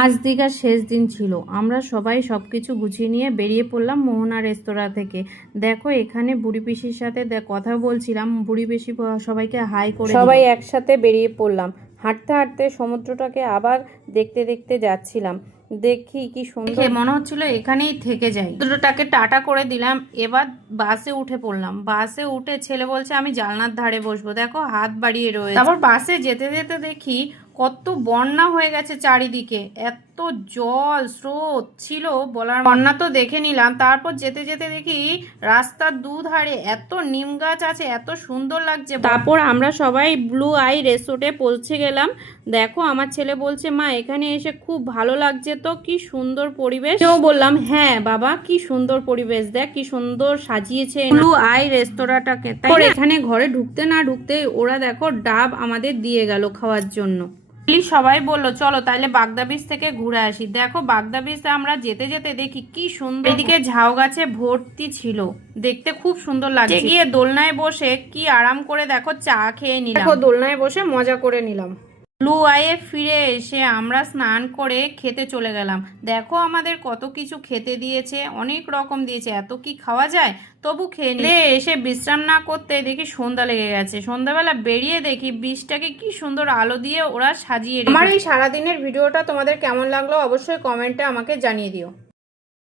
আজ দীঘার শেষ দিন ছিল। আমরা সবাই সব কিছু গুছিয়ে নিয়ে বেরিয়ে পড়লাম মোহনা রেস্তোরাঁ থেকে। দেখো এখানে বুড়ি পিসির সাথে কথা বলছিলাম। বুড়ি পিসি সবাইকে হাই করে সবাই একসাথে বেরিয়ে পড়লাম। হাঁটতে হাঁটতে সমুদ্রটাকে আবার দেখতে দেখতে যাচ্ছিলাম। দেখি কি সুন্দর মনে হচ্ছিল এখানেই থেকে যাই। দুটোটাকে টাটা করে দিলাম। এবার বাসে উঠে পড়লাম। বাসে উঠে ছেলে বলছে আমি জানলার ধারে বসবো। দেখো হাত বাড়িয়ে রয়েছে। তারপর বাসে যেতে যেতে দেখি কত বন্যা হয়ে গেছে চারিদিকে। এত জল স্রোত ছিল বলার বন্যা তো দেখে নিলাম। তারপর যেতে যেতে দেখি রাস্তার দুধারে এত নিম গাছ আছে এত সুন্দর লাগছে। তারপর আমরা সবাই ব্লু আই রেসোর্টে পৌঁছে গেলাম। দেখো আমার ছেলে বলছে মা এখানে এসে খুব ভালো লাগছে তো কি সুন্দর পরিবেশ। বললাম হ্যাঁ বাবা কি সুন্দর পরিবেশ দেখ কি সুন্দর সাজিয়েছে ব্লু আই রেস্তোরাঁটাকে তাই এখানে ঘরে ঢুকতে না ঢুকতে ওরা দেখো ডাব আমাদের দিয়ে গেল খাওয়ার জন্য। প্লিজ সবাই বলল চলো তাহলে বাগদা বীজ থেকে ঘুরে আসি। দেখো বাগদা বীজ আমরা যেতে যেতে দেখি কি সুন্দর এদিকে ঝাউ গাছে ভর্তি ছিল। দেখতে খুব সুন্দর লাগছে। গিয়ে দোলনায় বসে কি আরাম করে দেখো চা খেয়ে নিলাম। দেখো দোলনায় বসে মজা করে নিলাম। ব্লু আইয়ে ফিরে এসে আমরা স্নান করে খেতে চলে গেলাম। দেখো আমাদের কত কিছু খেতে দিয়েছে অনেক রকম দিয়েছে। এত কি খাওয়া যায়? তবু খেয়ে নিলে এসে বিশ্রাম না করতে দেখি সন্ধ্যা লেগে গেছে। সন্ধ্যাবেলা বেরিয়ে দেখি বিষটাকে কি সুন্দর আলো দিয়ে ওরা সাজিয়ে আমার এই সারাদিনের ভিডিওটা তোমাদের কেমন লাগল অবশ্যই কমেন্টে আমাকে জানিয়ে দিও।